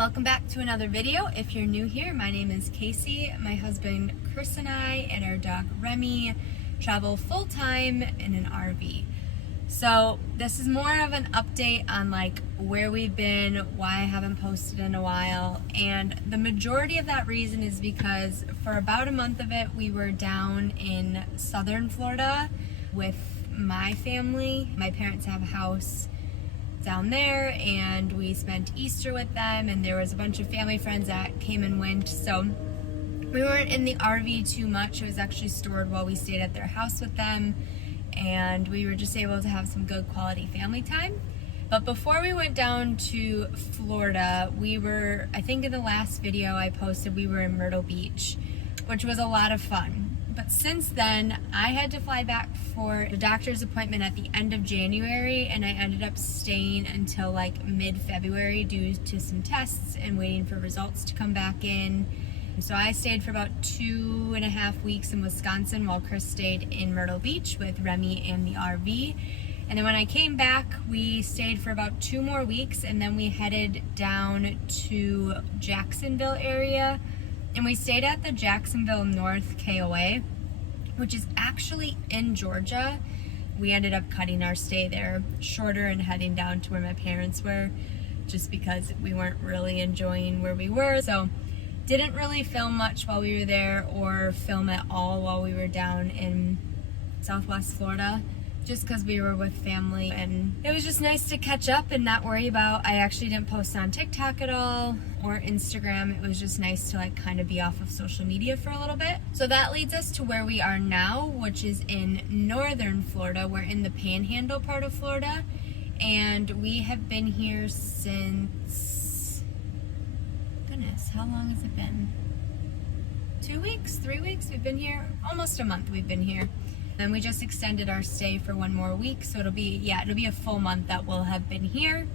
Welcome back to another video. If you're new here, my name is Kaci. My husband Chris and I and our dog Remy travel full-time in an RV. So this is more of an update on like where we've been, why I haven't posted in a while, and the majority of that reason is because for about a month of it we were down in southern Florida with my family. My parents have a house down there and we spent Easter with them, and there was a bunch of family friends that came and went, so we weren't in the RV too much. It was actually stored while we stayed at their house with them, and we were just able to have some good quality family time. But before we went down to Florida, we were, I think in the last video I posted, we were in Myrtle Beach, which was a lot of fun. But since then, I had to fly back for a doctor's appointment at the end of January, and I ended up staying until like mid-February due to some tests and waiting for results to come back in. So I stayed for about 2.5 weeks in Wisconsin while Chris stayed in Myrtle Beach with Remy and the RV. And then when I came back, we stayed for about 2 more weeks, and then we headed down to Jacksonville area. And we stayed at the Jacksonville North KOA, which is actually in Georgia. We ended up cutting our stay there shorter and heading down to where my parents were, just because we weren't really enjoying where we were. So didn't really film much while we were there, or film at all while we were down in Southwest Florida, just because we were with family, and it was just nice to catch up and not worry about, I actually didn't post on TikTok at all or Instagram. It was just nice to like kind of be off of social media for a little bit. So that leads us to where we are now, which is in northern Florida. We're in the Panhandle part of Florida, and we have been here since, goodness, how long has it been? 2 weeks, 3 weeks? We've been here almost a month. We've been here. And we just extended our stay for 1 more week, so it'll be a full month that we'll have been here.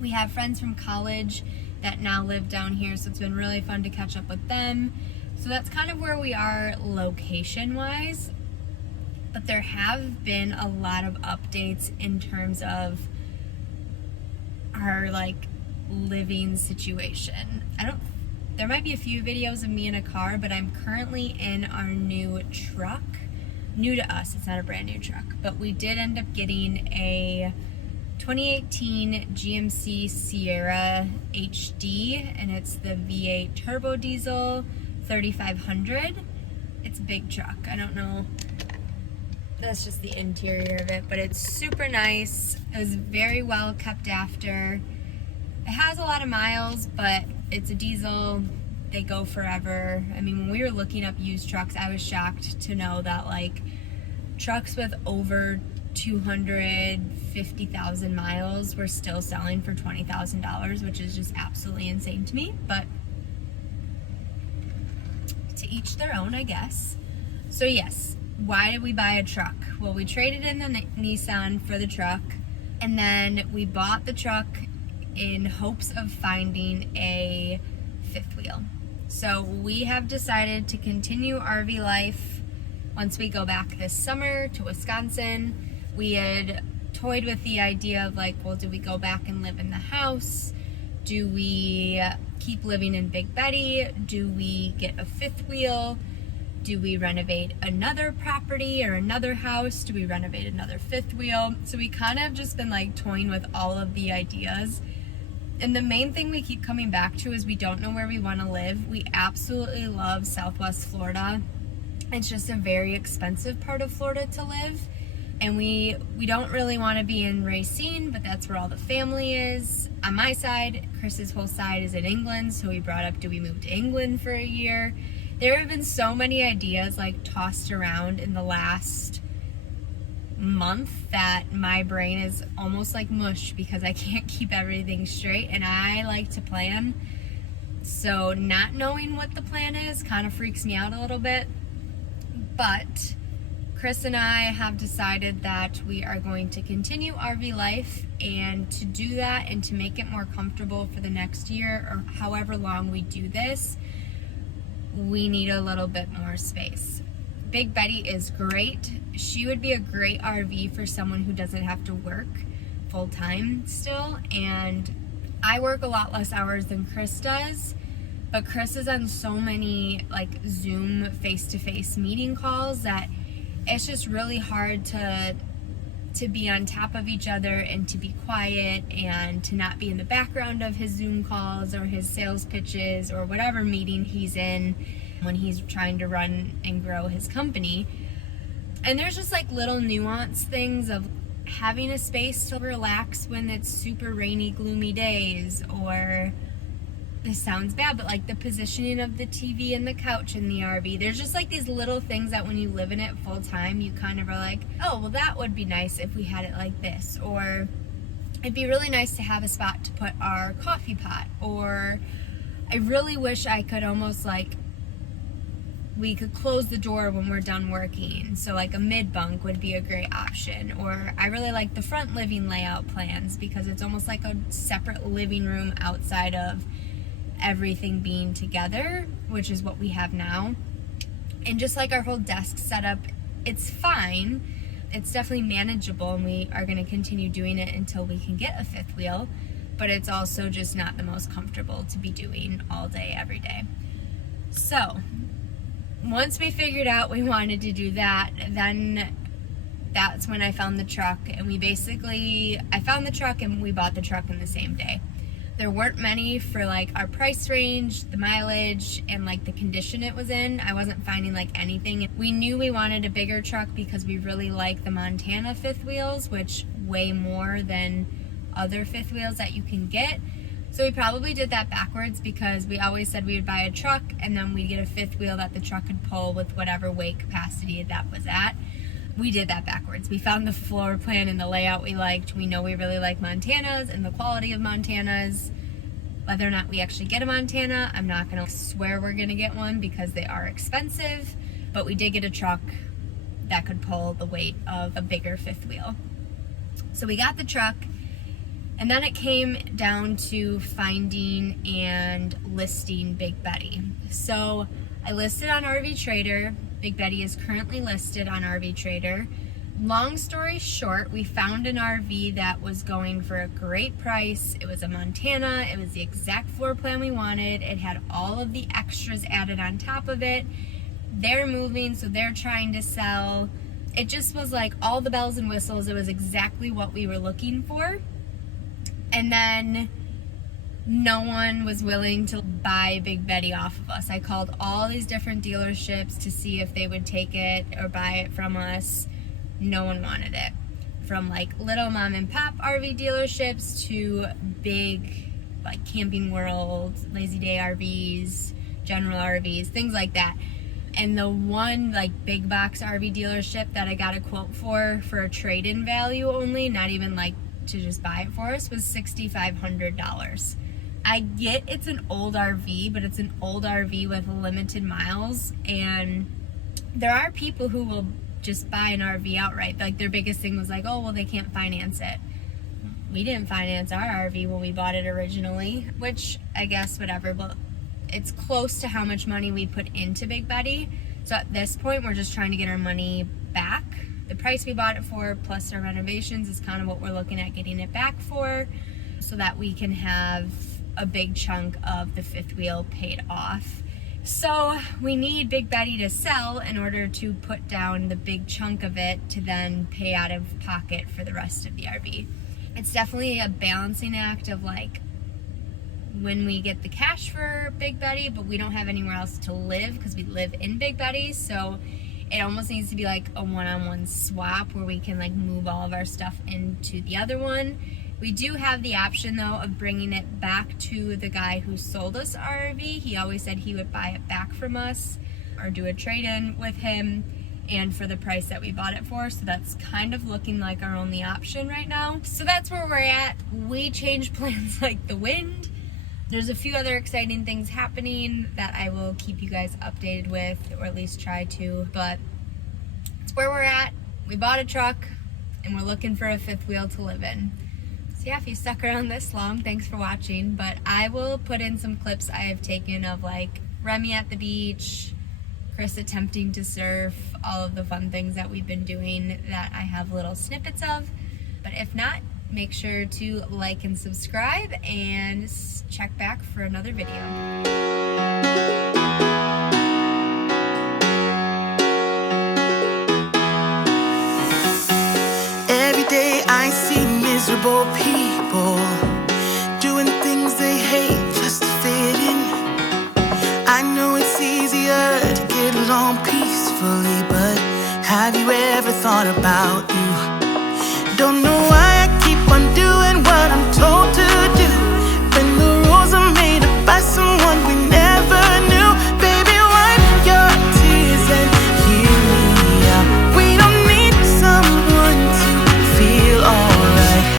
We have friends from college that now live down here, so it's been really fun to catch up with them. So that's kind of where we are location-wise. But there have been a lot of updates in terms of our like living situation. There might be a few videos of me in a car, but I'm currently in our new truck. New to us, it's not a brand new truck, but we did end up getting a 2018 GMC Sierra HD, and it's the V8 turbo diesel 3500. It's a big truck. I don't know, that's just the interior of it, but it's super nice. It was very well kept after. It has a lot of miles, but it's a diesel. They go forever. I mean, when we were looking up used trucks, I was shocked to know that like trucks with over 250,000 miles were still selling for $20,000, which is just absolutely insane to me, but to each their own, I guess. So yes, why did we buy a truck? Well, we traded in the Nissan for the truck, and then we bought the truck in hopes of finding a fifth wheel. So we have decided to continue RV life once we go back this summer to Wisconsin. We had toyed with the idea of like, well, do we go back and live in the house? Do we keep living in Big Betty? Do we get a fifth wheel? Do we renovate another property or another house? Do we renovate another fifth wheel? So we kind of just been like toying with all of the ideas. And the main thing we keep coming back to is we don't know where we want to live. We absolutely love Southwest Florida. It's just a very expensive part of Florida to live. And we don't really want to be in Racine, but that's where all the family is. On my side, Chris's whole side is in England, so we brought up, do we move to England for a year? There have been so many ideas like tossed around in the last month that my brain is almost like mush because I can't keep everything straight, and I like to plan. So not knowing what the plan is kind of freaks me out a little bit. But Chris and I have decided that we are going to continue RV life, and to do that and to make it more comfortable for the next year or however long we do this, we need a little bit more space. Big Betty is great. She would be a great RV for someone who doesn't have to work full-time still, and I work a lot less hours than Chris does, but Chris is on so many like Zoom face-to-face meeting calls that it's just really hard to be on top of each other and to be quiet and to not be in the background of his Zoom calls or his sales pitches or whatever meeting he's in when he's trying to run and grow his company. And there's just like little nuance things of having a space to relax when it's super rainy, gloomy days, or this sounds bad, but like the positioning of the TV and the couch in the RV. There's just like these little things that when you live in it full time, you kind of are like, oh, well, that would be nice if we had it like this. Or it'd be really nice to have a spot to put our coffee pot. Or I really wish I could almost like, we could close the door when we're done working. So like a mid bunk would be a great option. Or I really like the front living layout plans because it's almost like a separate living room outside of everything being together, which is what we have now. And just like our whole desk setup, it's fine. It's definitely manageable, and we are going to continue doing it until we can get a fifth wheel, but it's also just not the most comfortable to be doing all day, every day. So once we figured out we wanted to do that, then that's when I found the truck, and I found the truck and we bought the truck in the same day. There weren't many for like our price range, the mileage, and like the condition it was in. I wasn't finding like anything. We knew we wanted a bigger truck because we really like the Montana fifth wheels, which weigh more than other fifth wheels that you can get. So we probably did that backwards because we always said we would buy a truck and then we'd get a fifth wheel that the truck could pull with whatever weight capacity that was at. We did that backwards. We found the floor plan and the layout we liked. We know we really like Montanas and the quality of Montanas. Whether or not we actually get a Montana, I'm not going to swear we're going to get one because they are expensive, but we did get a truck that could pull the weight of a bigger fifth wheel. So we got the truck, and then it came down to finding and listing Big Betty. So I listed on RV Trader. Big Betty is currently listed on RV Trader. Long story short, we found an RV that was going for a great price. It was a Montana. It was the exact floor plan we wanted. It had all of the extras added on top of it. They're moving, so they're trying to sell. It just was like all the bells and whistles. It was exactly what we were looking for. And then no one was willing to buy Big Betty off of us. I called all these different dealerships to see if they would take it or buy it from us. No one wanted it. From like little mom and pop RV dealerships to big like Camping World, Lazy Day RVs, General RVs, things like that. And the one like big box RV dealership that I got a quote for a trade-in value only, not even like to just buy it for us, was $6,500. I get it's an old RV, but it's an old RV with limited miles, and there are people who will just buy an RV outright. Like their biggest thing was like, oh, well, they can't finance it. We didn't finance our RV when we bought it originally, which I guess whatever, but it's close to how much money we put into Big Betty. So at this point, we're just trying to get our money back. The price we bought it for plus our renovations is kind of what we're looking at getting it back for, so that we can have a big chunk of the fifth wheel paid off. So we need Big Betty to sell in order to put down the big chunk of it to then pay out of pocket for the rest of the RV. It's definitely a balancing act of like when we get the cash for Big Betty, but we don't have anywhere else to live because we live in Big Betty. So it almost needs to be like a one-on-one swap where we can like move all of our stuff into the other one. We do have the option, though, of bringing it back to the guy who sold us our RV. He always said he would buy it back from us or do a trade-in with him and for the price that we bought it for. So that's kind of looking like our only option right now. So that's where we're at. We change plans like the wind. There's a few other exciting things happening that I will keep you guys updated with, or at least try to. But it's where we're at. We bought a truck, and we're looking for a fifth wheel to live in. So yeah, if you stuck around this long, thanks for watching. But I will put in some clips I have taken of like Remy at the beach, Chris attempting to surf, all of the fun things that we've been doing that I have little snippets of. But if not, make sure to like and subscribe, and check back for another video. Every day I see miserable people doing things they hate just to fit in. I know it's easier to get along peacefully, but have you ever thought about you? Don't know why